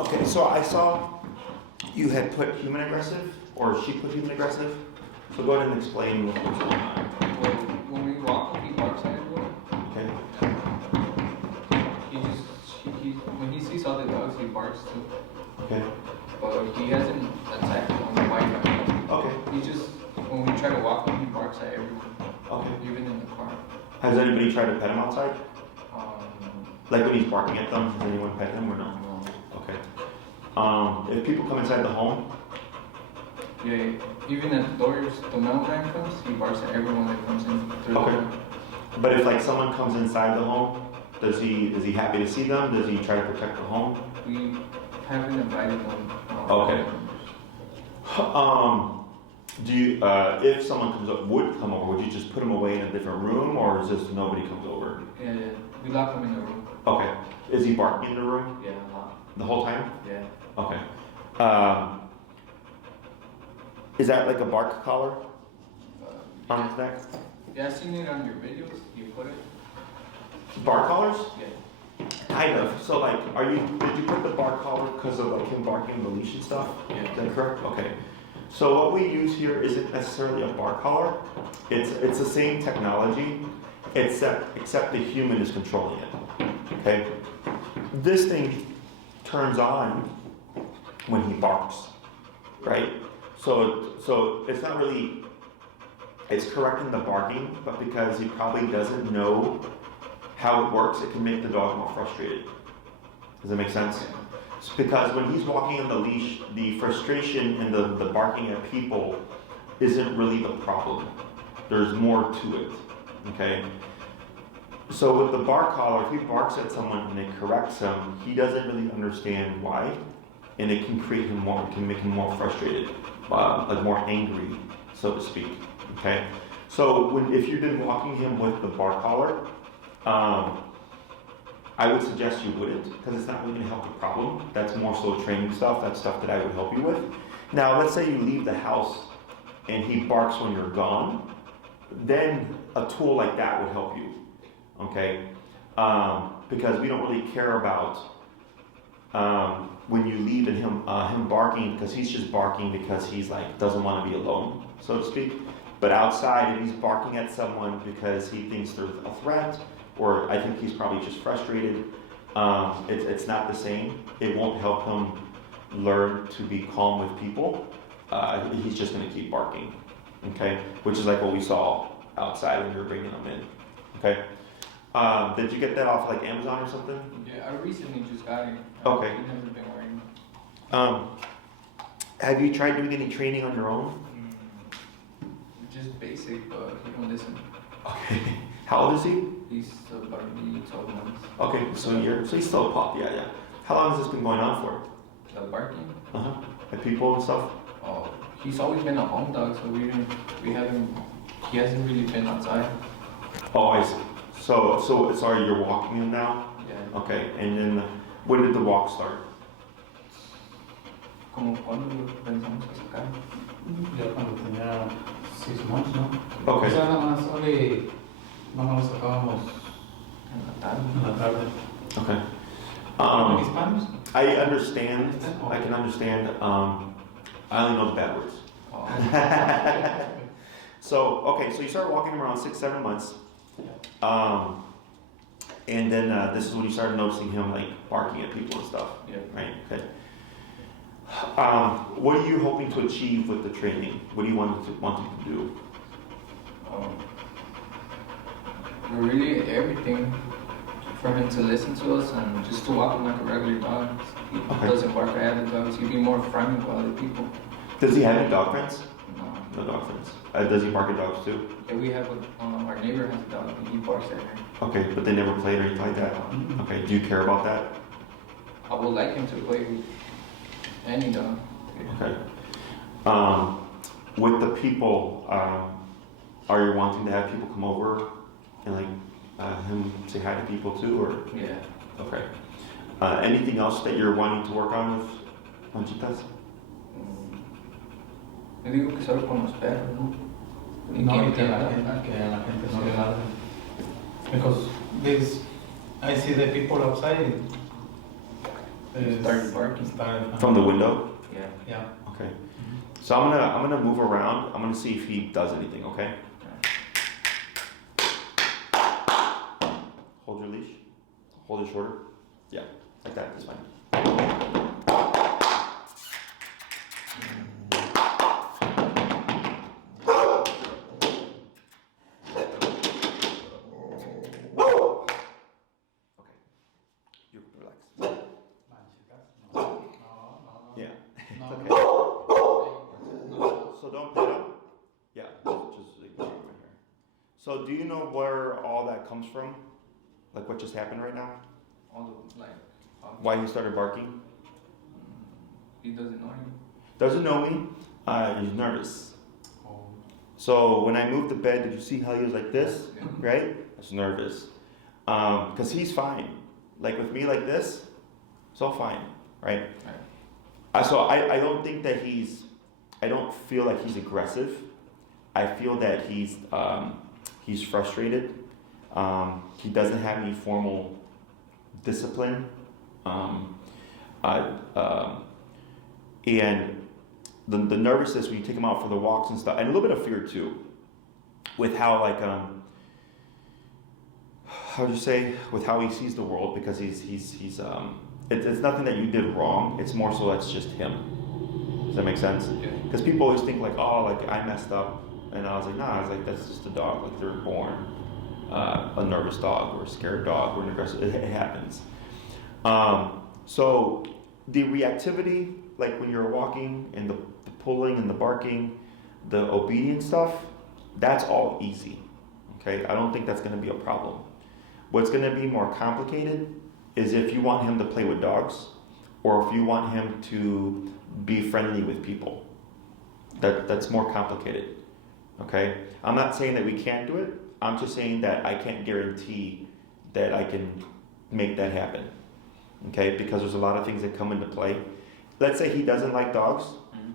Okay, so I saw you had put human aggressive, or she put human aggressive. So go ahead and explain what's going on. Well, when we walk, he barks at everyone. Okay. When he sees other dogs, he barks too. Okay. But he hasn't attacked on the bike. Okay. He just, when we try to walk him, he barks at everyone. Okay. Even in the car. Has anybody tried to pet him outside? No. Like when he's barking at them, has anyone pet him or no? No. Okay. If people come inside the home? Yeah, even at the doors, the mailman comes, he barks at everyone that comes in through the door. But if like someone comes inside the home, is he happy to see them? Does he try to protect the home? We haven't invited them. Okay. Do you, if someone would come over, would you just put them away in a different room, or is this nobody comes over? Yeah, we lock him in the room. Okay. Is he barking in the room? Yeah, a lot. The whole time? Yeah. Okay. Is that like a bark collar on his neck? Yeah, I've seen it on your videos. You put it. Bark collars? Yeah. Kind of. So like, did you put the bark collar because of like him barking the leash and stuff? Yeah. Is that correct? Okay. So what we use here isn't necessarily a bark collar. It's the same technology, except the human is controlling it. Okay. This thing turns on when he barks, right? So it's not really, it's correcting the barking, but because he probably doesn't know how it works, it can make the dog more frustrated. Does that make sense? It's because when he's walking on the leash, the frustration and the barking at people isn't really the problem. There's more to it, okay? So with the bark collar, if he barks at someone and it corrects him, he doesn't really understand why, and it can create him more, can make him more frustrated, like more angry, so to speak, okay? So if you've been walking him with the bark collar, I would suggest you wouldn't, because it's not really going to help the problem. That's more so training stuff. That's stuff that I would help you with. Now, let's say you leave the house and he barks when you're gone, then a tool like that would help you, okay? Because we don't really care about when you leave and him barking, because he's just barking because he's like doesn't want to be alone, so to speak. But outside, if he's barking at someone because he thinks there's a threat, or I think he's probably just frustrated, it's not the same. It won't help him learn to be calm with people. He's just going to keep barking, okay? Which is like what we saw outside when you were bringing them in, okay? Did you get that off like Amazon or something? Yeah, I recently just got it. Okay. I've never been wearing it. Have you tried doing any training on your own? Just basic, but he don't listen. Okay. How old is he? He's about to be 12 months. Okay, so he's still a pup, yeah. How long has this been going on for? The barking? At people and stuff? Oh, he's always been a home dog, so he hasn't really been outside. Oh, I see. So sorry, you're walking him now? Yeah. Okay, and then when did the walk start? Como cuando pensamos a sacar. Ya cuando tenía 6 months, ¿no? Okay. O sea, nada más sacábamos En la tarde. en la tarde. Okay. ¿En Spanish? I understand. I can understand. I only know the bad words. Oh. So you start walking him around 6-7 months. And then this is when you started noticing him like barking at people and stuff. Yeah. Right. Okay. What are you hoping to achieve with the training? What do you want him to do? Really everything for him to listen to us and just to walk him like a regular dog. He doesn't bark at other dogs. He'd be more friendly with other people. Does he have any dog friends? No. No dog friends. Does he bark at dogs too? Yeah, we have our neighbor has a dog and he barks at her. Okay, but they never played or anything like that? Okay, do you care about that? I would like him to play with any dog. Okay. With the people, are you wanting to have people come over and like him say hi to people too, or? Yeah. Okay. Anything else that you're wanting to work on with Manchitas? Yo digo que solo con los perros, ¿no? No, que la gente no le ladre. Because I see the people outside, Started barking. From the window? Yeah. Yeah. Okay. So I'm gonna move around. I'm gonna see if he does anything, okay? Hold your leash. Hold it shorter. Yeah, like that, that's fine. Okay. You can relax. Manchitas. No. Yeah. No. Okay. No. So don't pet him. Yeah, just ignore him right here. So do you know where all that comes from? Like what just happened right now? All the like. Why he started barking? He doesn't know you. Doesn't know me. He's nervous. Oh. So when I moved the bed, did you see how he was like this? Yeah. Right? That's nervous. Because he's fine. Like with me like this, it's all fine, right? So I don't think that I don't feel like he's aggressive. I feel that he's frustrated. He doesn't have any formal discipline. And the nervousness when you take him out for the walks and stuff, and a little bit of fear too, with how like how do you say, with how he sees the world, because it's nothing that you did wrong. It's more so that's just him. Does that make sense? Yeah. Because people always think like, oh, like I messed up, and I was like, nah, I was like, that's just a dog. Like they're born a nervous dog or a scared dog or an aggressive. It happens. So the reactivity, like when you're walking and the pulling and the barking, the obedience stuff, that's all easy. Okay, I don't think that's going to be a problem. What's going to be more complicated is if you want him to play with dogs, or if you want him to be friendly with people. That's more complicated. Okay, I'm not saying that we can't do it. I'm just saying that I can't guarantee that I can make that happen. Okay, because there's a lot of things that come into play. Let's say he doesn't like dogs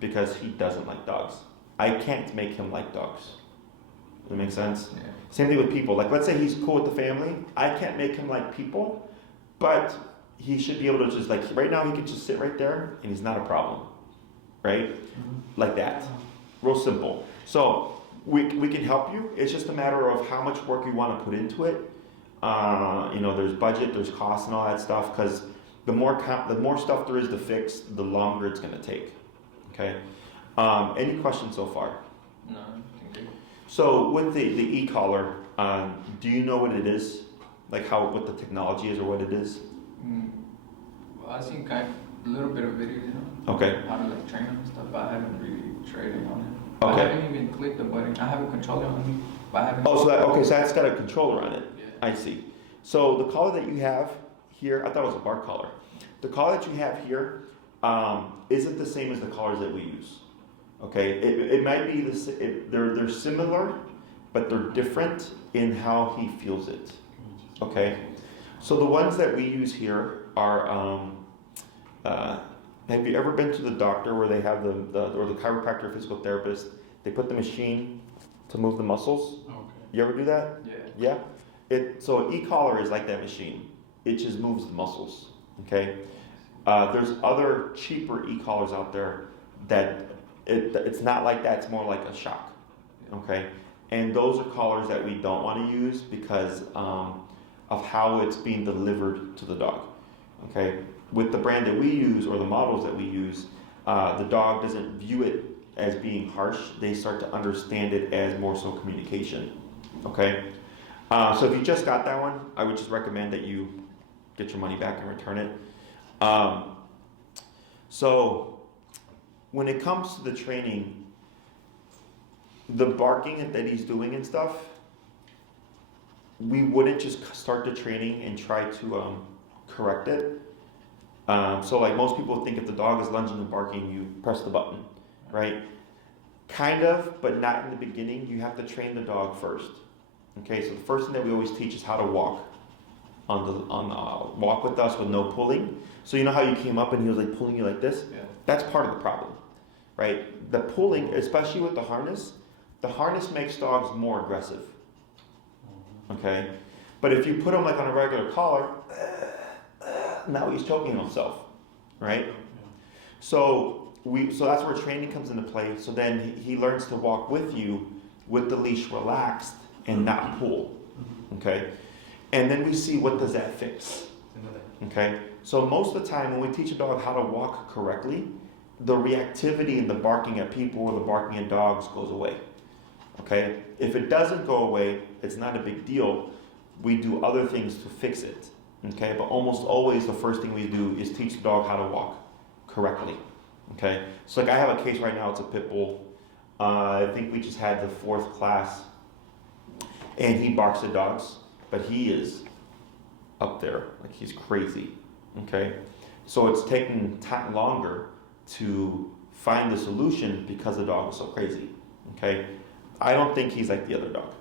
because he doesn't like dogs. I can't make him like dogs. Does that make sense? Yeah. Same thing with people. Like let's say he's cool with the family. I can't make him like people, but he should be able to just like, right now he can just sit right there and he's not a problem. Right? Like that. Real simple. So we can help you. It's just a matter of how much work you want to put into it. There's budget, there's cost and all that stuff, because the more stuff there is to fix, the longer it's going to take. Okay? Any questions so far? No, thank you. So with the e-collar, do you know what it is? Like what the technology is or what it is? Well, I've seen a little bit of videos, Okay. how to like train them and stuff, but I haven't really traded on it. Okay. I haven't even clicked the button. I have a controller on me, but I haven't. Oh, so that's got a controller on it. Yeah. I see. So the collar that you have here, I thought it was a bar collar. The collar that you have here isn't the same as the collars that we use. Okay, it might be they're similar, but they're different in how he feels it. Okay, so the ones that we use here are. Have you ever been to the doctor where they have or the chiropractor, physical therapist? They put the machine to move the muscles. Okay. You ever do that? Yeah. Yeah. So an e-collar is like that machine. It just moves the muscles. Okay. There's other cheaper e-collars out there that it's not like that. It's more like a shock. Okay. And those are collars that we don't want to use because of how it's being delivered to the dog. Okay. With the brand that we use or the models that we use, the dog doesn't view it as being harsh. They start to understand it as more so communication. Okay. So if you just got that one, I would just recommend that you get your money back and return it. So when it comes to the training, the barking that he's doing and stuff, we wouldn't just start the training and try to correct it. So like most people think if the dog is lunging and barking, you press the button, right? Kind of, but not in the beginning. You have to train the dog first. Okay, so the first thing that we always teach is how to walk walk with us with no pulling. So you know how you came up and he was like pulling you like this? Yeah. That's part of the problem, right? The pulling, especially with the harness makes dogs more aggressive. Okay, but if you put him like on a regular collar, now he's choking himself. right? So that's where training comes into play. So then he learns to walk with you with the leash relaxed and not pull, okay? And then we see what does that fix, okay? So most of the time when we teach a dog how to walk correctly, the reactivity and the barking at people or the barking at dogs goes away, okay? If it doesn't go away, it's not a big deal. We do other things to fix it, okay? But almost always the first thing we do is teach the dog how to walk correctly, okay? So like I have a case right now, it's a pit bull. I think we just had the 4th class, and he barks at dogs, but he is up there, like he's crazy, okay? So it's taking longer to find the solution because the dog is so crazy, okay? I don't think he's like the other dog,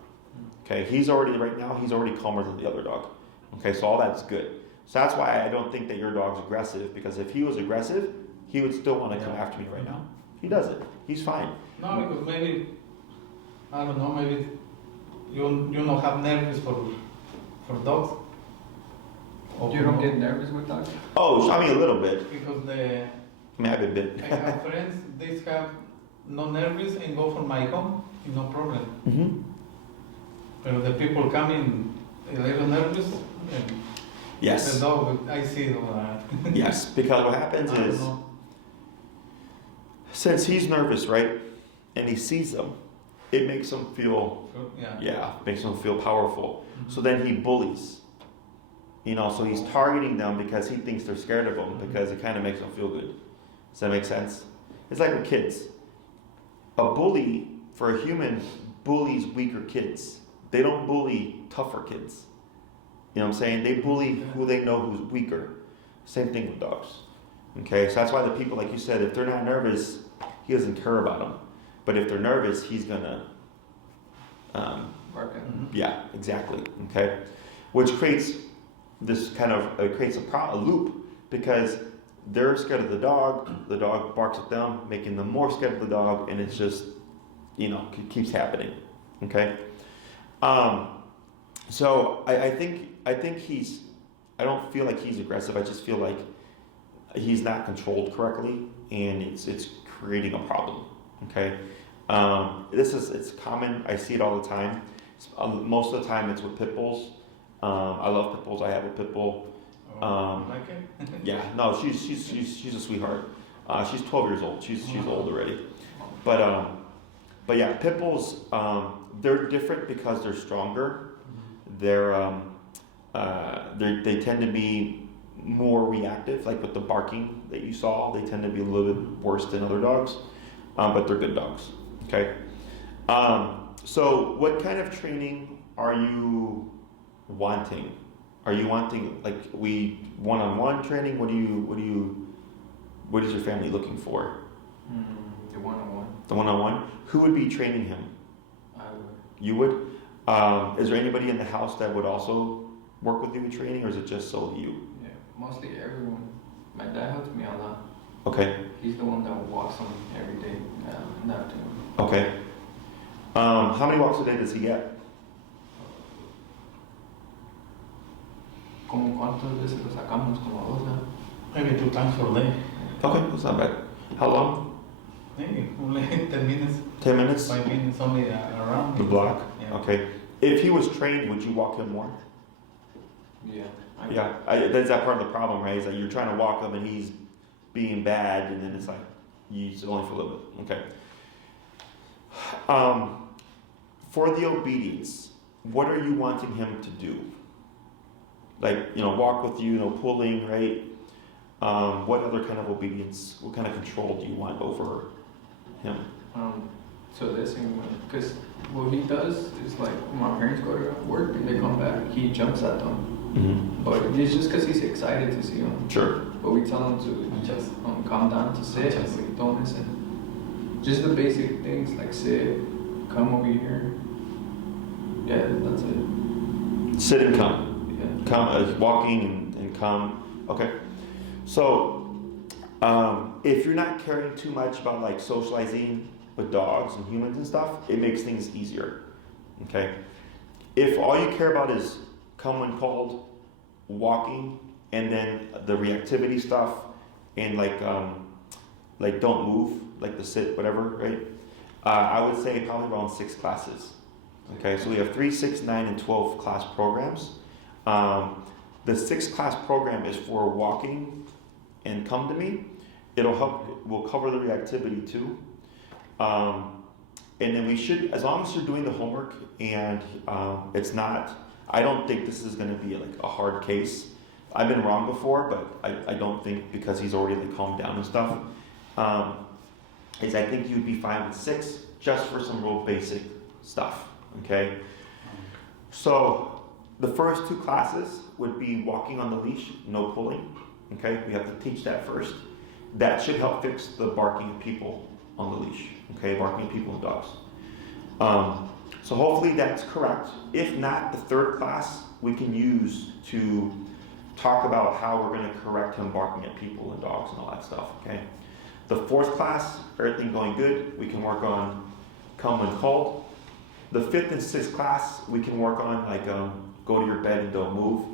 okay? Right now, he's already calmer than the other dog, okay? So all that's good. So that's why I don't think that your dog's aggressive, because if he was aggressive, he would still want to come after me right now. He doesn't. He's fine. No, because maybe, I don't know, maybe you don't have nerves for dogs. Or You don't get nervous with dogs? Oh, I mean a little bit. Because I have a bit. I have friends, they have no nerves and go for my home, no problem. Mm-hmm. But the people come in a little nervous, and Yes. the dog, I see. Yes, because what happens I don't is, know. since he's nervous, right, and he sees them, it makes him feel, makes him feel powerful. Mhm. So then he bullies. So he's targeting them because he thinks they're scared of him, because it kind of makes him feel good. Does that make sense? It's like with kids. A bully, for a human, bullies weaker kids. They don't bully tougher kids. You know what I'm saying? They bully who they know who's weaker. Same thing with dogs. Okay, so that's why the people, like you said, if they're not nervous, he doesn't care about them. But if they're nervous, he's gonna, Bark at them. yeah, exactly. Okay, which creates this kind of a loop, because they're scared of the dog barks at them, making them more scared of the dog, and it's just, keeps happening. Okay, so I think I don't feel like he's aggressive. I just feel like he's not controlled correctly, and it's creating a problem. Okay, it's common. I see it all the time. Most of the time, it's with pit bulls. I love pit bulls. I have a pit bull. Like it? Yeah, no, she's a sweetheart. She's 12 years old. She's old already. But yeah, pit bulls, they're different because they're stronger. They tend to be more reactive, like with the barking that you saw. They tend to be a little bit worse than other dogs, but they're good dogs. Okay. So what kind of training are you wanting? Are you wanting like one-on-one training? What is your family looking for? The one-on-one. The one-on-one? Who would be training him? I would. You would? Is there anybody in the house that would also work with you with training, or is it just solely you? Yeah, mostly everyone. My dad helps me a lot. Okay. He's the one that walks on every day in the afternoon. Okay. How many walks a day does he get? ¿Cómo cuántas veces lo sacamos? Como 2, ¿no? Maybe 2 times per day. Okay, that's not bad. How long? Maybe only 10 minutes, 10 minutes? 5 minutes only around. The block? Yeah. Okay. If he was trained, would you walk him more? Yeah. That's that part of the problem, right? Is that you're trying to walk him and he's being bad, and then it's like, it's only for a little bit. Okay. For the obedience, what are you wanting him to do? Like, walk with you, pulling, right? What other kind of obedience, what kind of control do you want over him? So listen, because what he does is like when my parents go to work and they come back, he jumps at them. Mm-hmm. But it's just because he's excited to see them. Sure. But we tell him to just calm down, to sit, and we don't listen. Just the basic things like sit, come over here. Yeah, that's it. Sit and come. Yeah. Come, walking and come. Okay. So, if you're not caring too much about like socializing with dogs and humans and stuff, it makes things easier. Okay. If all you care about is come when called, walking, and then the reactivity stuff, and like don't move, like the sit, whatever, right? I would say probably around 6 classes. Okay, so we have 3, 6, 9, and 12 class programs. The 6 class program is for walking and come to me. We'll cover the reactivity too. And then we should, as long as you're doing the homework and it's not, I don't think this is going to be like a hard case. I've been wrong before, but I don't think, because he's already like calmed down and stuff, is I think you'd be fine with 6 just for some real basic stuff, okay? So the first 2 classes would be walking on the leash, no pulling, okay? We have to teach that first. That should help fix the barking at people on the leash, okay? Barking at people and dogs. So hopefully that's correct. If not, the 3rd class we can use to talk about how we're going to correct him barking at people and dogs and all that stuff, okay? The 4th class, everything going good, we can work on come when called. The 5th and 6th class, we can work on like go to your bed and don't move.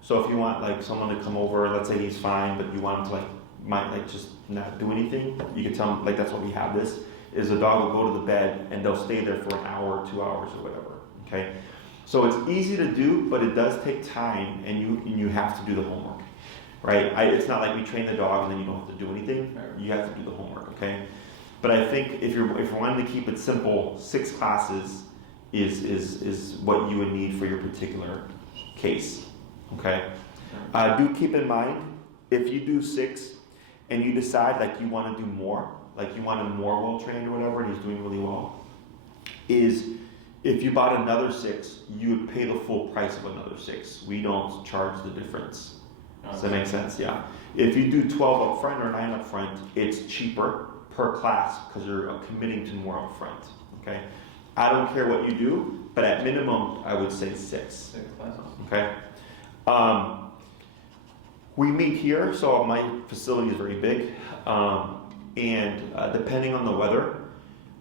So if you want like someone to come over, let's say he's fine, but you want him to might just not do anything, you can tell him, like, that's what we have this, is the dog will go to the bed and they'll stay there for an hour or 2 hours or whatever, okay? So it's easy to do, but it does take time, and you have to do the homework, right? It's not like we train the dog and then you don't have to do anything. You have to do the homework, okay? But I think if you're wanting to keep it simple, 6 classes is what you would need for your particular case, okay? Do keep in mind, if you do 6 and you decide like you want to do more, like you want him more well trained or whatever, and he's doing really well, is if you bought another 6, you would pay the full price of another 6. We don't charge the difference. Does that make sense? Yeah. If you do 12 up front or 9 up front, it's cheaper per class because you're committing to more up front. Okay. I don't care what you do, but at minimum, I would say 6. 6 classes. Okay. We meet here, so my facility is very big, and depending on the weather,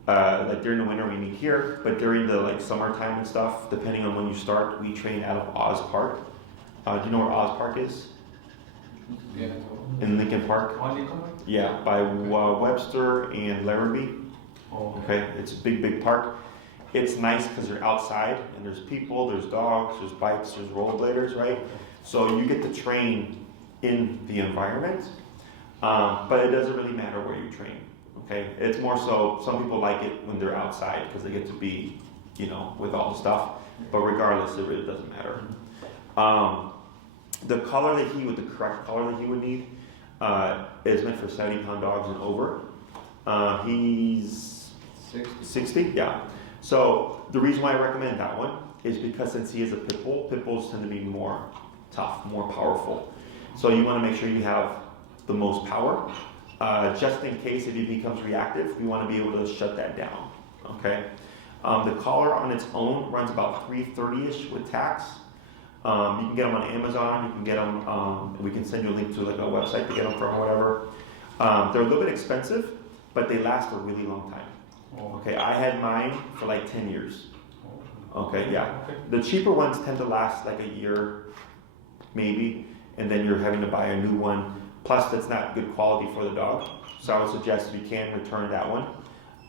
like during the winter we meet here, but during the like summertime and stuff, depending on when you start, we train out of Oz Park. Do you know where Oz Park is? Yeah. In Lincoln Park? Yeah, by Webster and Larrabee. Oh, Okay, it's a big park. It's nice because you're outside and there's people, there's dogs, there's bikes, there's rollerbladers, right? So you get to train in the environment, but it doesn't really matter where you train. Okay, it's more so some people like it when they're outside because they get to be, with all the stuff. But regardless, it really doesn't matter. The collar that the correct collar that he would need is meant for 70-pound dogs and over. He's 60, yeah. So the reason why I recommend that one is because since he is a pit bulls tend to be more tough, more powerful. So you want to make sure you have the most power. Just in case if he becomes reactive, we want to be able to shut that down, okay? The collar on its own runs about $330-ish with tax. You can get them on Amazon, you can get them, we can send you a link to like a website to get them from or whatever. They're a little bit expensive, but they last a really long time. Okay, I had mine for like 10 years. Okay, yeah. The cheaper ones tend to last like a year, maybe, and then you're having to buy a new one. Plus, that's not good quality for the dog. So I would suggest if you can, return that one.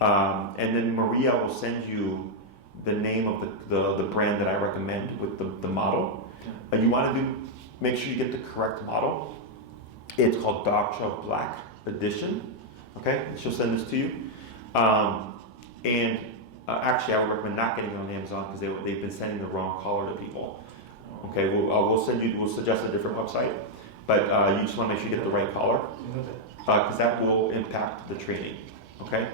And then Maria will send you the name of the brand that I recommend with the model. You want to make sure you get the correct model. It's called Dog Chow Black Edition. Okay, she'll send this to you. Actually, I would recommend not getting it on Amazon because they've been sending the wrong collar to people. Okay, we'll suggest a different website, but you just want to make sure you get the right collar because that will impact the training. Okay.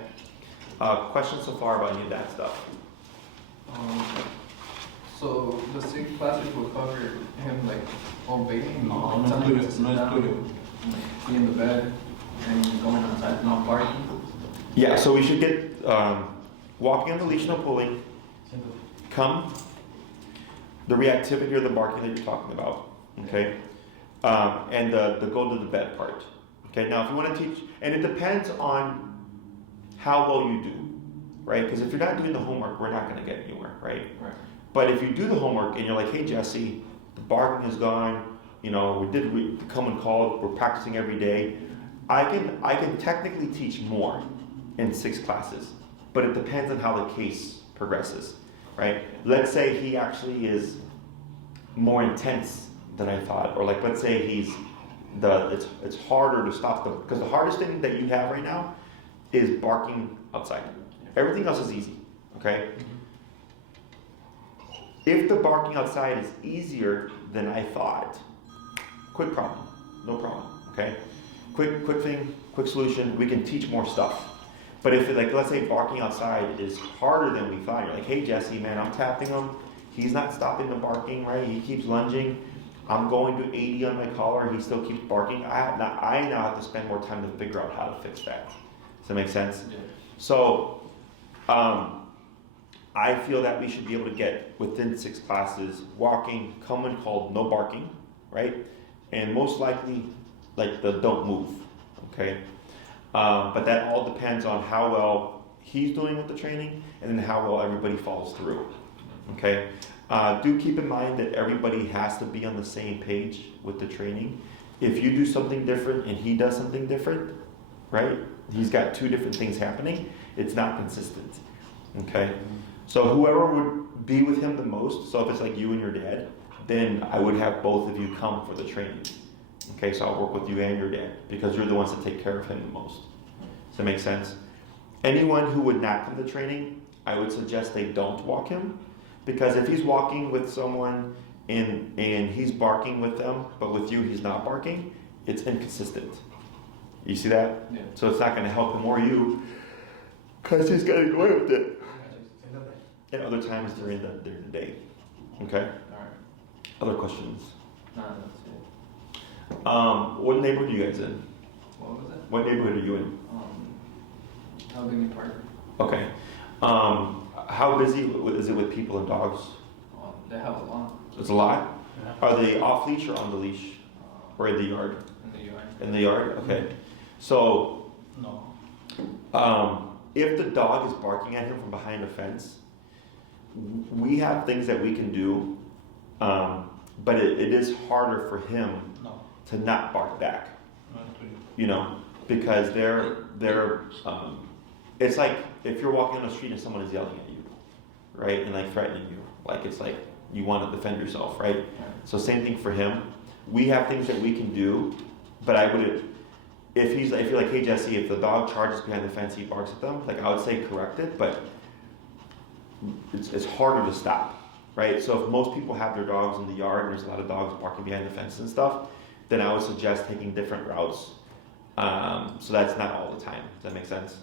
Questions so far about any of that stuff? So the 6 classes will cover him like obeying, No, telling him to it's sit down, be in the bed, and going outside, not barking. Yeah, so we should get walking on the leash, no pulling, come, the reactivity or the barking that you're talking about, okay? And the go to the bed part. Okay, now if you want to teach, and it depends on how well you do, right? Because if you're not doing the homework, we're not going to get anywhere, right? Right. But if you do the homework and you're like, hey Jesse, the barking is gone, we come and call, we're practicing every day, I can technically teach more in 6 classes, but it depends on how the case progresses, right? Let's say he actually is more intense than I thought, or like let's say it's harder to stop them, because the hardest thing that you have right now is barking outside. Everything else is easy, okay? If the barking outside is easier than I thought, quick problem, no problem, okay? Quick thing, quick solution, we can teach more stuff. But if, like, let's say barking outside is harder than we thought, you're like, hey Jesse, man, I'm tapping him, he's not stopping the barking, right? He keeps lunging, I'm going to 80 on my collar, he still keeps barking. I now have to spend more time to figure out how to fix that. Does that make sense? Yeah. So, I feel that we should be able to get within 6 classes walking, common called no barking, right? And most likely, like the don't move, okay? But that all depends on how well he's doing with the training and then how well everybody follows through, okay? Do keep in mind that everybody has to be on the same page with the training. If you do something different and he does something different, right? He's got 2 different things happening, it's not consistent, okay? So whoever would be with him the most, so if it's like you and your dad, then I would have both of you come for the training. Okay, so I'll work with you and your dad because you're the ones that take care of him the most. Does that make sense? Anyone who would not come to training, I would suggest they don't walk him, because if he's walking with someone and he's barking with them, but with you he's not barking, it's inconsistent. You see that? Yeah. So it's not going to help him or you because he's going to go away with it. And other times during the day. Okay? Alright. Other questions? No, that's it. What neighborhood are you guys in? What was it? What neighborhood are you in? Albany Park. Okay. How busy is it with people and dogs? They have a lot. It's a lot? Yeah. Are they off leash or on the leash? Or in the yard? In the yard. In the yard? Okay. So, No. if the dog is barking at him from behind a fence, we have things that we can do, but it is harder for him No. to not bark back, Not really. you know, because they're it's like if you're walking on the street and someone is yelling at you, right, and like threatening you, like it's like you want to defend yourself, right? So same thing for him. We have things that we can do, but I would, if you're like, hey Jesse, if the dog charges behind the fence, he barks at them, like I would say correct it, but it's harder to stop, right? So if most people have their dogs in the yard and there's a lot of dogs barking behind the fence and stuff, then I would suggest taking different routes. So that's not all the time. Does that make sense?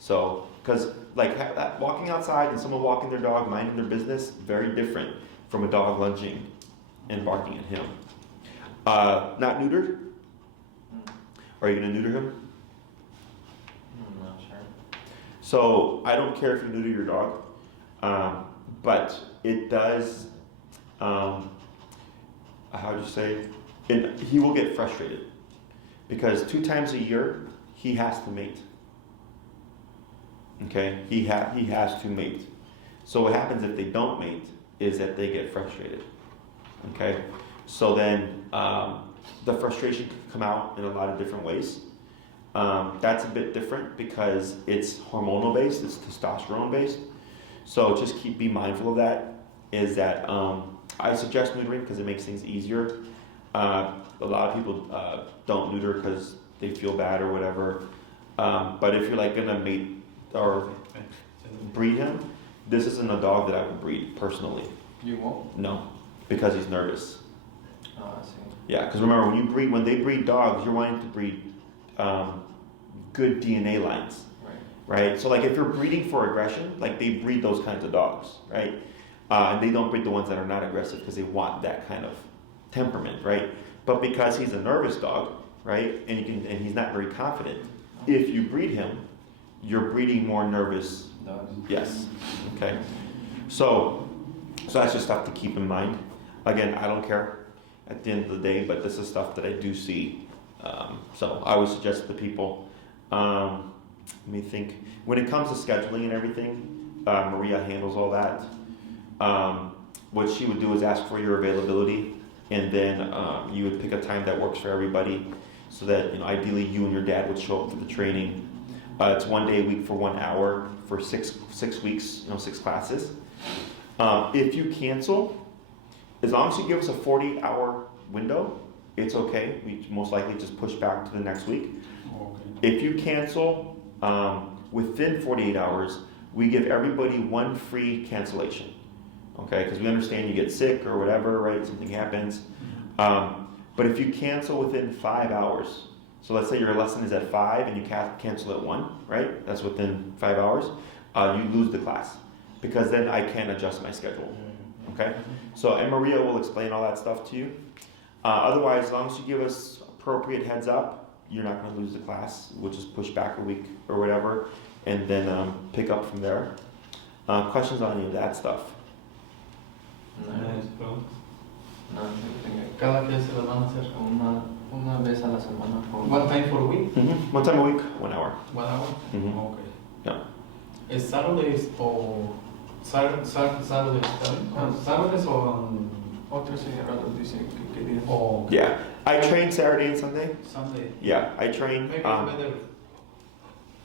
So, because like that, walking outside and someone walking their dog, minding their business, very different from a dog lunging and barking at him. Not neutered? Are you going to neuter him? I'm not sure. So I don't care if you neuter your dog. But it does, how would you say, he will get frustrated because 2 times a year he has to mate. Okay, he has to mate. So what happens if they don't mate is that they get frustrated. Okay, so then the frustration can come out in a lot of different ways. That's a bit different because it's hormonal based, it's testosterone based. So just be mindful of that. Is that I suggest neutering because it makes things easier. A lot of people don't neuter because they feel bad or whatever. But if you're like gonna mate or breed him, this isn't a dog that I would breed personally. You won't? No, because he's nervous. Oh, I see. Yeah, because remember when they breed dogs, you're wanting to breed good DNA lines. Right? So like if you're breeding for aggression, like they breed those kinds of dogs, right? And they don't breed the ones that are not aggressive because they want that kind of temperament, right? But because he's a nervous dog, right, and he's not very confident, if you breed him, you're breeding more nervous Dogs. Yes. Okay. So that's just stuff to keep in mind. Again, I don't care at the end of the day, but this is stuff that I do see. So I would suggest to people, let me think. When it comes to scheduling and everything, Maria handles all that. What she would do is ask for your availability, and then you would pick a time that works for everybody. so that ideally you and your dad would show up for the training. It's 1 day a week for 1 hour for six weeks, 6 classes. If you cancel, as long as you give us a 40-hour window, it's okay. We most likely just push back to the next week. Okay. If you cancel within 48 hours, we give everybody 1 free cancellation. Okay, because we understand you get sick or whatever, right? Something happens. But if you cancel within 5 hours, so let's say your lesson is at 5 and you cancel at 1, right? That's within 5 hours. You lose the class because then I can't adjust my schedule. Okay, so and Maria will explain all that stuff to you. Otherwise, as long as you give us appropriate heads up, you're not going to lose the class. We'll just push back a week or whatever, and then pick up from there. Questions on any of that stuff? No, no, Cada que se lo van a hacer. una vez a la semana. One time for a week? Mm-hmm. 1 time a week, 1 hour. 1 hour? Mm-hmm. Okay. Yeah. Is Saturdays or Saturdays study? Saturdays or Otros cerrados dicen que días. or Yeah, I train Saturday and Sunday. Sunday? Yeah, I train. Maybe it's better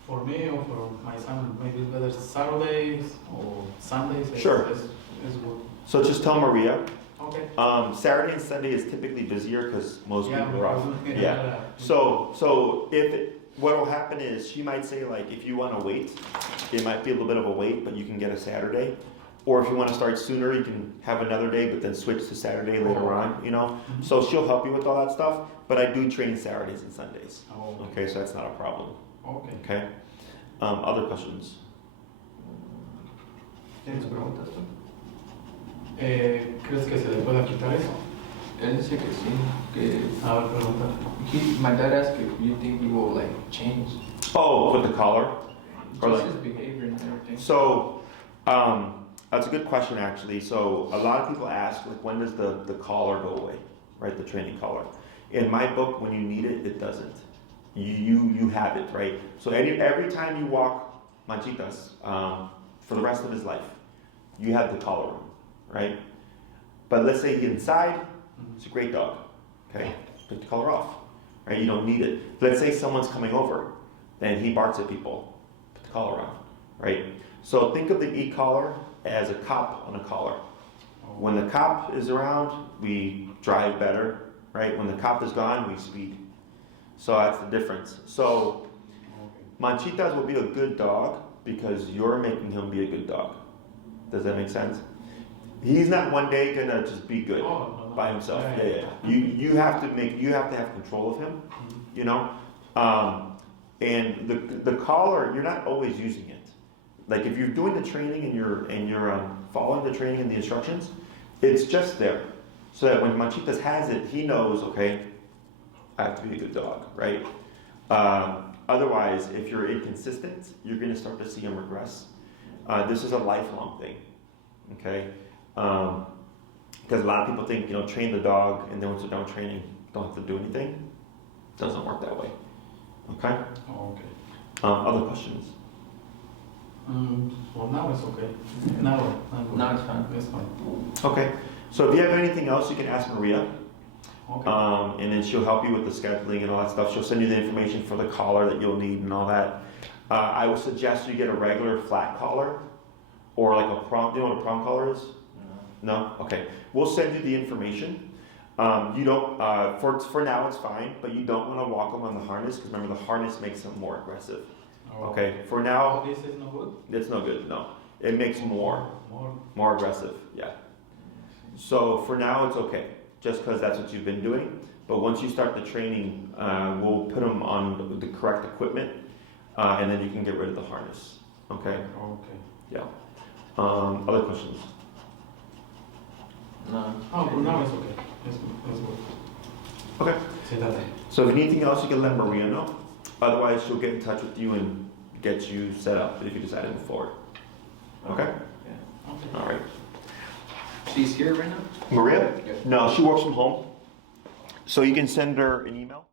for me or for my son. Maybe it's better Saturdays or Sundays. Sure. Is good. So just tell Maria. Okay. Saturday and Sunday is typically busier because most people are off. because- Yeah. So what will happen is she might say like if you want to wait, it might be a little bit of a wait, but you can get a Saturday. Or if you want to start sooner, you can have another day, but then switch to Saturday later on. Mhm. So she'll help you with all that stuff. But I do train Saturdays and Sundays. Oh, Okay, so that's not a problem. okay. Okay. Other questions? ¿Tienes preguntas tú? ¿Crees que se le pueda quitar eso? Él dice que sí, que A ver, pregunta. my dad asked if you think he will like change Oh, with the collar. Or just like- his behavior and everything. So, that's a good question actually. So a lot of people ask, like, when does the collar go away, right? The training collar. In my book, when you need it, it doesn't. You have it, right? So every time you walk Manchitas, for the rest of his life, you have the collar on, right? But let's say inside, it's a great dog, okay? Take the collar off, right? You don't need it. Let's say someone's coming over, then he barks at people, put the collar on, right? So think of the e-collar as a cop on a collar. When the cop is around, we drive better, right? When the cop is gone, we speed. So that's the difference. So Manchitas will be a good dog because you're making him be a good dog. Does that make sense? He's not one day gonna just be good by himself. Yeah. You have to have control of him, you know? And the collar, you're not always using it. Like if you're doing the training and you're following the training and the instructions, it's just there. So that when Manchitas has it, he knows, okay, I have to be a good dog, right? Otherwise, if you're inconsistent, you're gonna start to see him regress. This is a lifelong thing, okay? Because a lot of people think, train the dog and then once you're done training, don't have to do anything. It doesn't work that way, okay? Okay. Other questions? Well, now it's okay. Now Now it's fine. It's fine. Okay, so if you have anything else, you can ask Maria. Okay. And then she'll help you with the scheduling and all that stuff. She'll send you the information for the collar that you'll need and all that. I would suggest you get a regular flat collar or like a prong. Do you know what a prong collar is? No? Okay. We'll send you the information. You don't, for now it's fine, but you don't want to walk them on the harness because remember the harness makes them more aggressive. Okay. For now, This is no good? it's no good. No. It makes More. more aggressive. Yeah. So for now it's okay. Just because that's what you've been doing. But once you start the training, we'll put them on the correct equipment, and then you can get rid of the harness. Okay? Okay. Yeah. Other questions? No. Oh, but now it's okay. It's good. Okay. See that. So if you need anything else, you can let Maria know. Otherwise, she'll get in touch with you and get you set up if you decide to move forward. Okay? Yeah. Okay. All right. She's here right now? Maria? Yeah. No, she works from home. So you can send her an email.